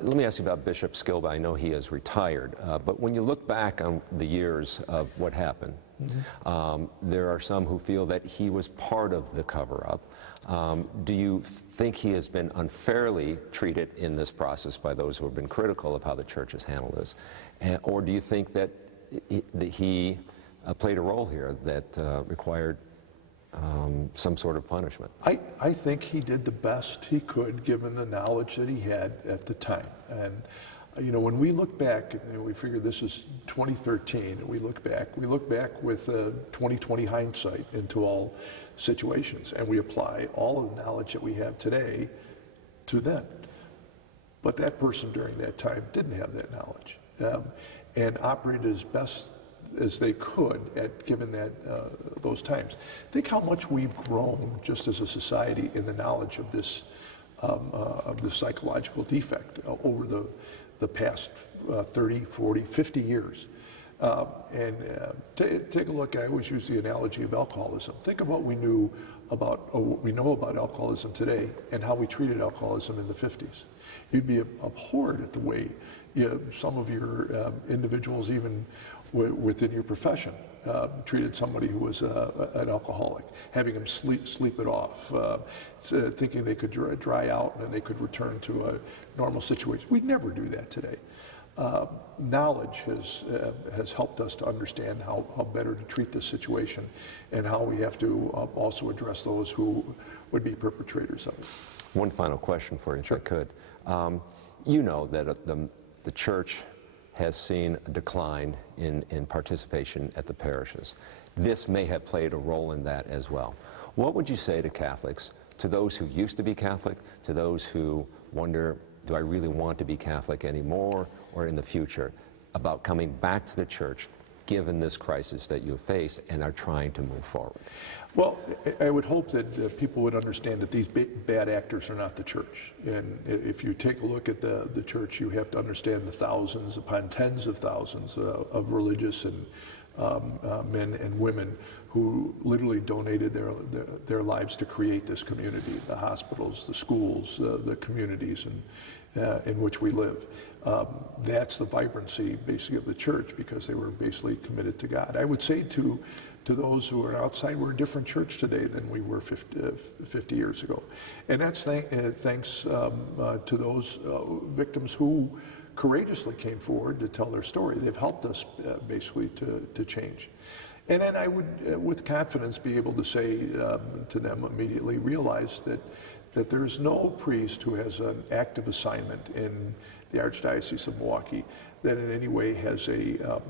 Let me ask you about Bishop Skilba. I know he is retired, but when you look back on the years of what happened, there are some who feel that he was part of the cover-up. Do you think he has been unfairly treated in this process by those who have been critical of how the church has handled this? Or do you think that he played a role here that required some sort of punishment? I think he did the best he could given the knowledge that he had at the time. And you know, when we look back, and we figure this is 2013, and we look back with 20/20 hindsight into all situations, and we apply all of the knowledge that we have today to then. But that person during that time didn't have that knowledge, and operated as best as they could at given that those times. Think how much we've grown just as a society in the knowledge of this psychological defect over the past 30, 40, 50 years. Take a look. I always use the analogy of alcoholism. Think of what we know about alcoholism today and how we treated alcoholism in the 50s. You'd be abhorred at the way some of your individuals, even within your profession, treated somebody who was an alcoholic, having them sleep it off, thinking they could dry out and they could return to a normal situation. We'd never do that today. Knowledge has helped us to understand how better to treat this situation and how we have to also address those who would be perpetrators of it. One final question for you, Sure. if I could. You know that the church has seen a decline in participation at the parishes. This may have played a role in that as well. What would you say to Catholics, to those who used to be Catholic, to those who wonder, do I really want to be Catholic anymore or in the future, about coming back to the church given this crisis that you face and are trying to move forward? Well, I would hope that people would understand that these bad actors are not the church. And if you take a look at the church, you have to understand the thousands upon tens of thousands of religious and men and women who literally donated their lives to create this community, the hospitals, the schools, the communities in which we live. That's the vibrancy, basically, of the church, because they were basically committed to God. I would say to those who are outside, we're a different church today than we were 50 years ago. And that's thanks to those victims who courageously came forward to tell their story. They've helped us basically to change. And then I would, with confidence, be able to say to them immediately, realize that there is no priest who has an active assignment in the Archdiocese of Milwaukee that in any way has a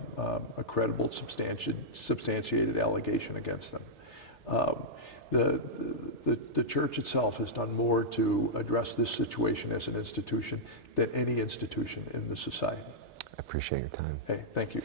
credible, substantiated allegation against them. The church itself has done more to address this situation as an institution than any institution in the society. I appreciate your time. Hey, thank you.